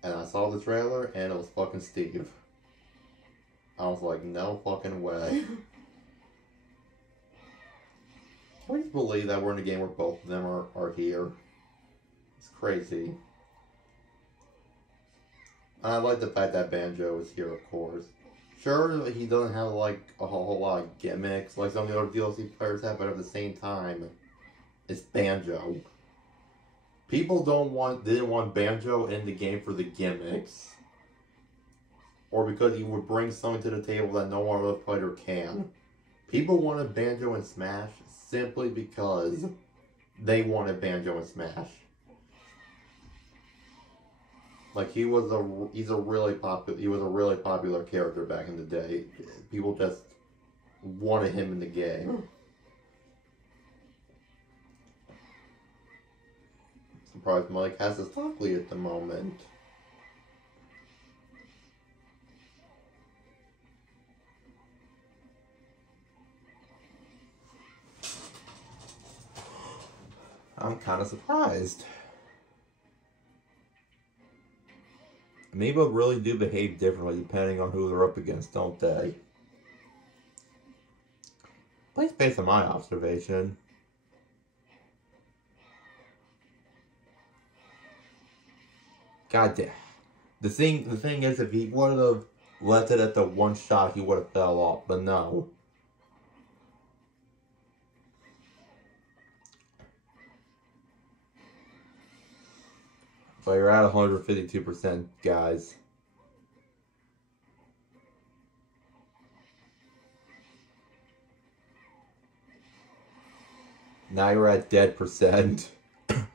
And I saw the trailer and it was fucking Steve. I was like, no fucking way. Can we just believe that we're in a game where both of them are here? It's crazy. And I like the fact that Banjo is here, of course. Sure, he doesn't have like a whole lot of gimmicks like some of the other DLC players have, but at the same time, it's Banjo. People didn't want Banjo in the game for the gimmicks. Or because he would bring something to the table that no other player can. People wanted Banjo in Smash simply because they wanted Banjo in Smash. Like he was a really popular character back in the day. People just wanted him in the game. Surprised Mike has a stock lead at the moment. I'm kind of surprised. Amiibo really do behave differently depending on who they're up against, don't they? At least based on my observation. God damn. The thing is, if he would have left it at the one shot, he would have fell off, but no. So you're at 152%, guys. Now you're at dead percent. I'm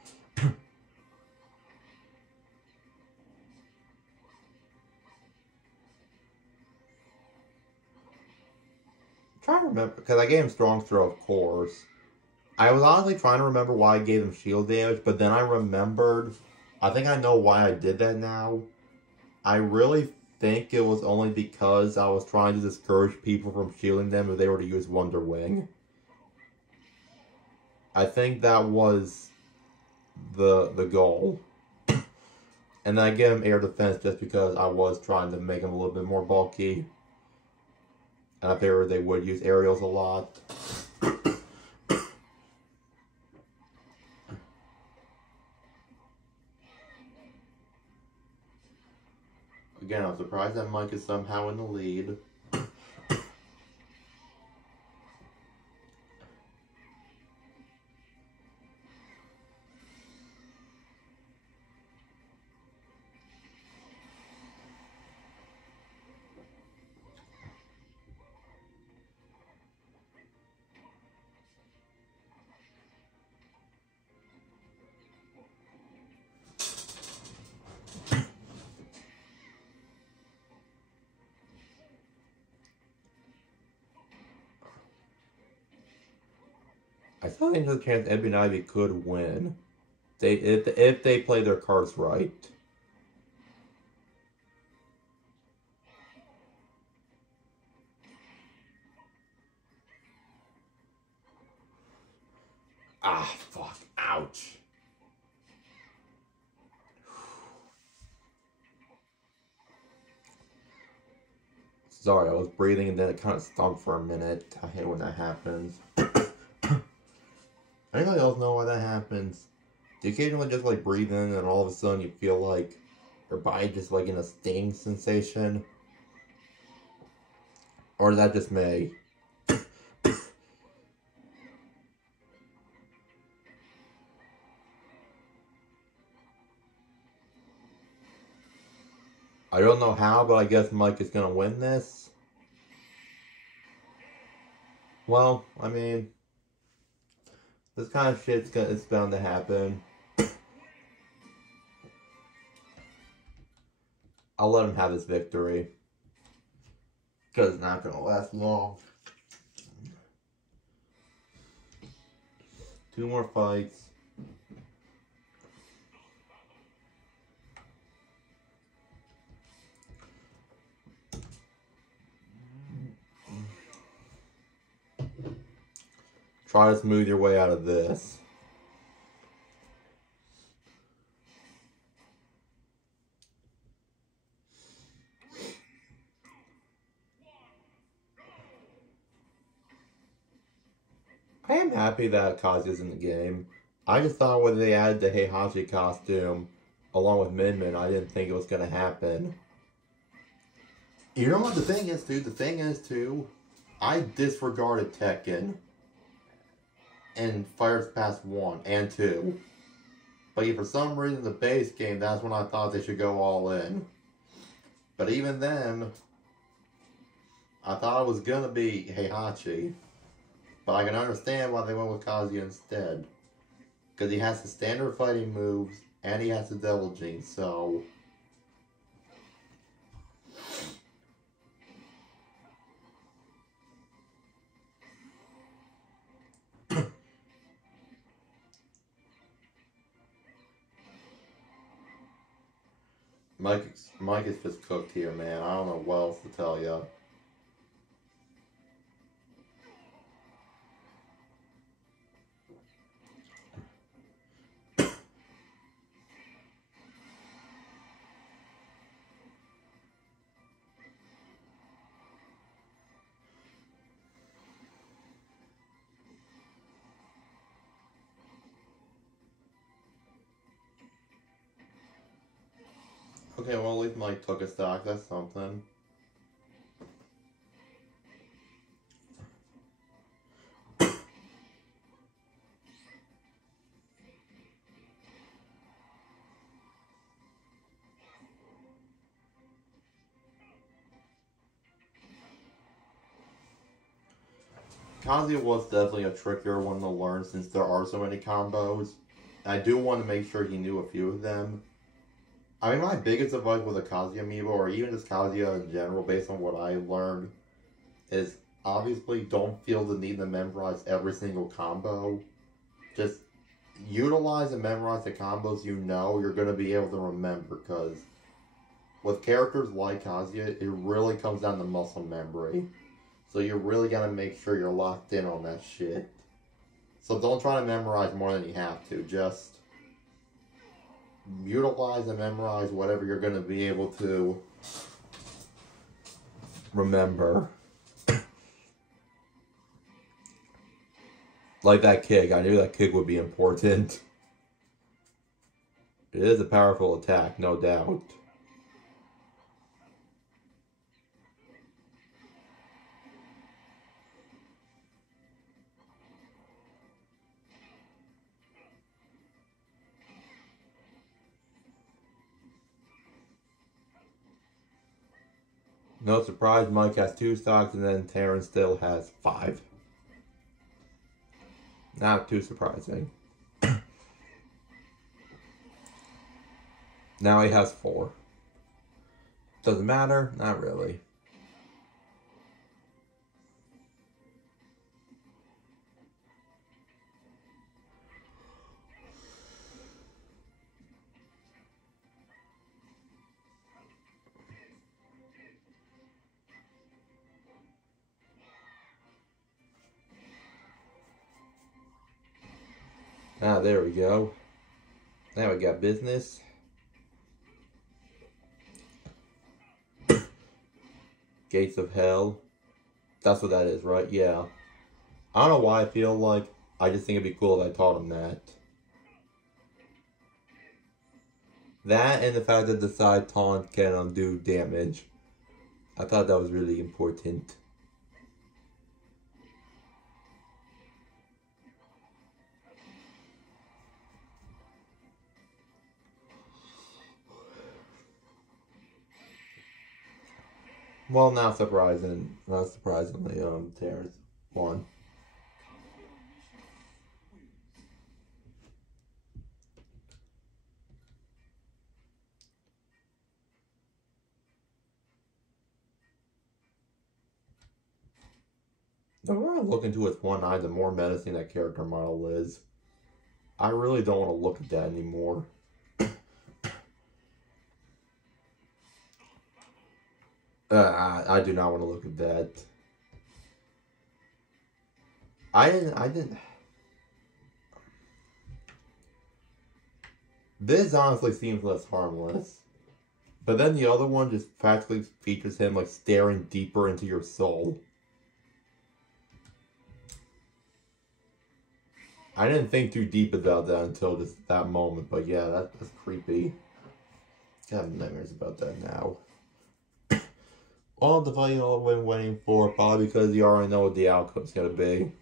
trying to remember, because I gave him strong throw, of course. I was honestly trying to remember why I gave him shield damage, but then I remembered. I think I know why I did that now. I really think it was only because I was trying to discourage people from shielding them if they were to use Wonder Wing. I think that was the goal. And then I gave him air defense just because I was trying to make him a little bit more bulky. And I figured they would use aerials a lot. Again, I'm surprised that Mike is somehow in the lead. I still think there's a chance Ebony and Ivy could win. If they play their cards right. Ah, fuck. Ouch. Sorry, I was breathing and then it kind of stopped for a minute. I hate when that happens. Anybody else know why that happens? Do you occasionally just like breathe in and all of a sudden you feel like your body just like in a sting sensation? Or is that just me? I don't know how, but I guess Mike is gonna win this. Well, I mean, this kind of it's bound to happen. I'll let him have his victory. Because it's not gonna last long. 2 more fights. Try to smooth your way out of this. I am happy that Kazuya's in the game. I just thought when they added the Heihachi costume along with Min Min, I didn't think it was gonna happen. You know what the thing is, dude? The thing is, too, I disregarded Tekken in Fighters Pass 1 and 2. But for some reason, the base game, that's when I thought they should go all in. But even then, I thought it was gonna be Heihachi. But I can understand why they went with Kazuya instead. Because he has the standard fighting moves, and he has the Devil Gene, so... Mike is just cooked here, man. I don't know what else to tell you. Okay, well, at least Mike took a stock. That's something. Kazuya was definitely a trickier one to learn since there are so many combos. I do want to make sure he knew a few of them. I mean, my biggest advice with a Kazuya amiibo, or even just Kazuya in general, based on what I learned, is obviously don't feel the need to memorize every single combo. Just utilize and memorize the combos you know you're going to be able to remember, because with characters like Kazuya, it really comes down to muscle memory. So you really got to make sure you're locked in on that shit. So don't try to memorize more than you have to. Just utilize and memorize whatever you're going to be able to remember. Like that kick. I knew that kick would be important. It is a powerful attack, no doubt. No surprise, Mike has 2 stocks and then Terrence still has 5. Not too surprising. Now he has 4. Doesn't matter? Not really. Ah, there we go. Now we got business. Gates of Hell. That's what that is, right? Yeah. I don't know why I feel like. I just think it'd be cool if I taught him that. That and the fact that the side taunt can undo damage. I thought that was really important. Well, not surprisingly, Terrence won. The more I look into its one eye, the more menacing that character model is. I really don't want to look at that anymore. I do not want to look at that. I didn't. This honestly seems less harmless. But then the other one just practically features him like staring deeper into your soul. I didn't think too deep about that until just that moment, but yeah, that's creepy. I have nightmares about that now. All the fight all been waiting for, probably because you already know what the outcome's gonna be.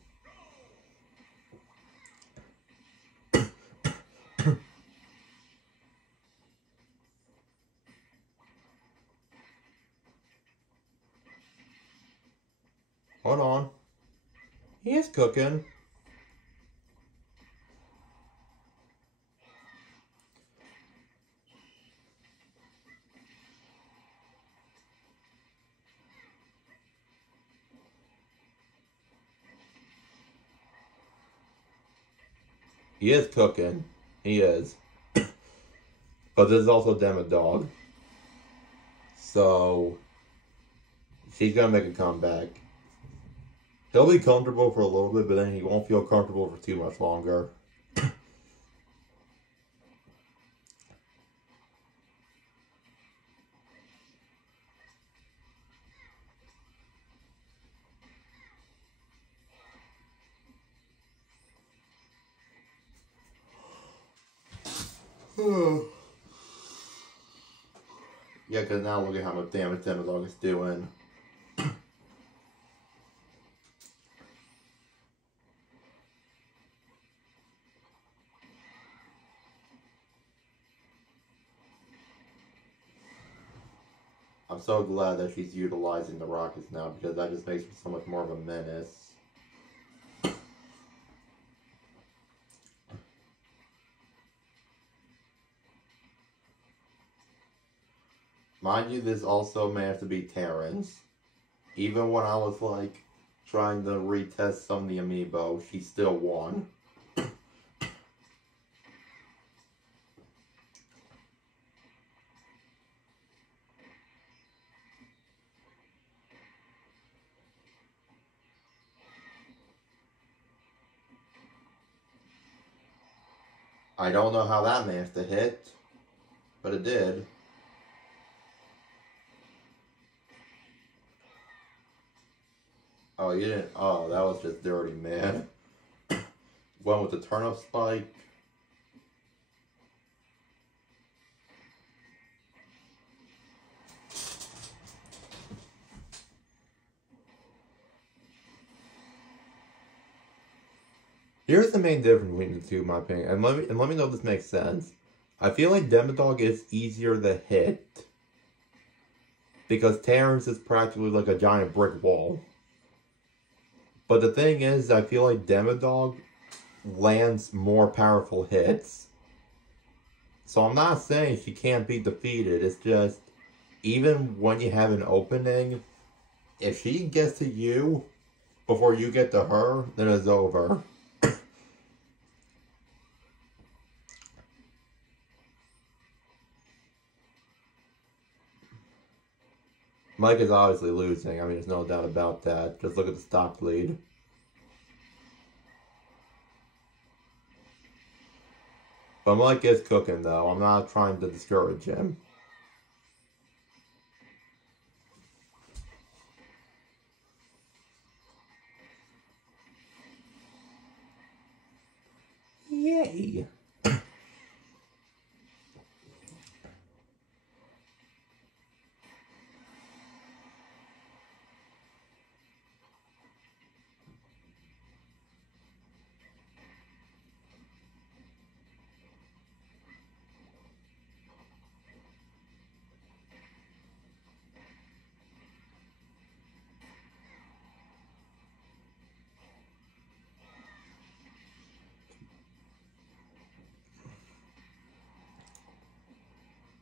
Hold on. He is cooking. He is cooking. He is. But there's also Demo Dog. So she's gonna make a comeback. He'll be comfortable for a little bit, but then he won't feel comfortable for too much longer. Yeah, because now look at how much damage Demo Dog is doing. I'm so glad that she's utilizing the rockets now, because that just makes her so much more of a menace. Mind you, this also managed to beat Terrence. Even when I was like trying to retest some of the amiibo, she still won. I don't know how that managed to hit, but it did. Oh, you didn't. Oh, that was just dirty, man. Went with the turnip spike. Here's the main difference between the two, in my opinion, and let me know if this makes sense. I feel like Demodog is easier to hit because Terrence is practically like a giant brick wall. But the thing is, I feel like Demodog lands more powerful hits. So I'm not saying she can't be defeated. It's just, even when you have an opening, if she gets to you before you get to her, then it's over. Mike is obviously losing. I mean, there's no doubt about that. Just look at the stock lead. But Mike is cooking, though. I'm not trying to discourage him. Yay!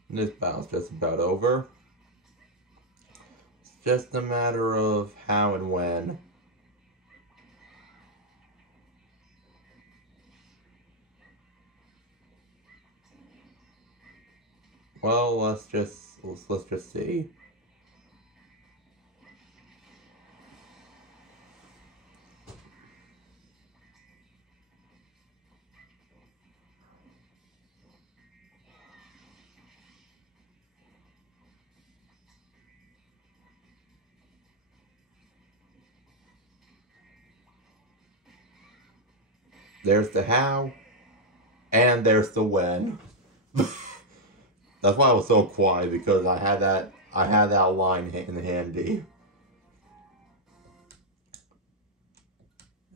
This battle's just about over. It's just a matter of how and when. Well, let's just see. there's the how, and there's the when. That's why I was so quiet, because I had that line in handy.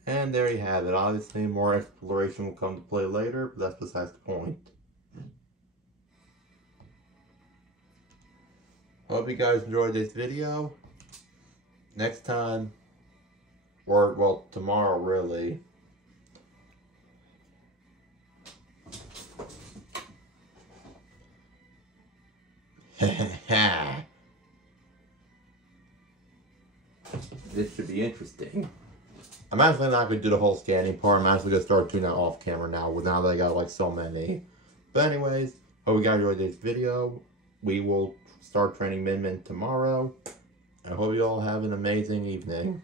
And there you have it. Obviously, more exploration will come to play later, but that's besides the point. Hope you guys enjoyed this video. Next time, or well, tomorrow really. This should be interesting. I'm actually not going to do the whole scanning part. I'm actually going to start doing that off camera now that I got like so many. But anyways, hope you guys enjoyed this video. We will start training Min tomorrow. I hope you all have an amazing evening.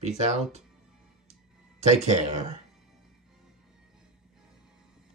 Peace out. Take care.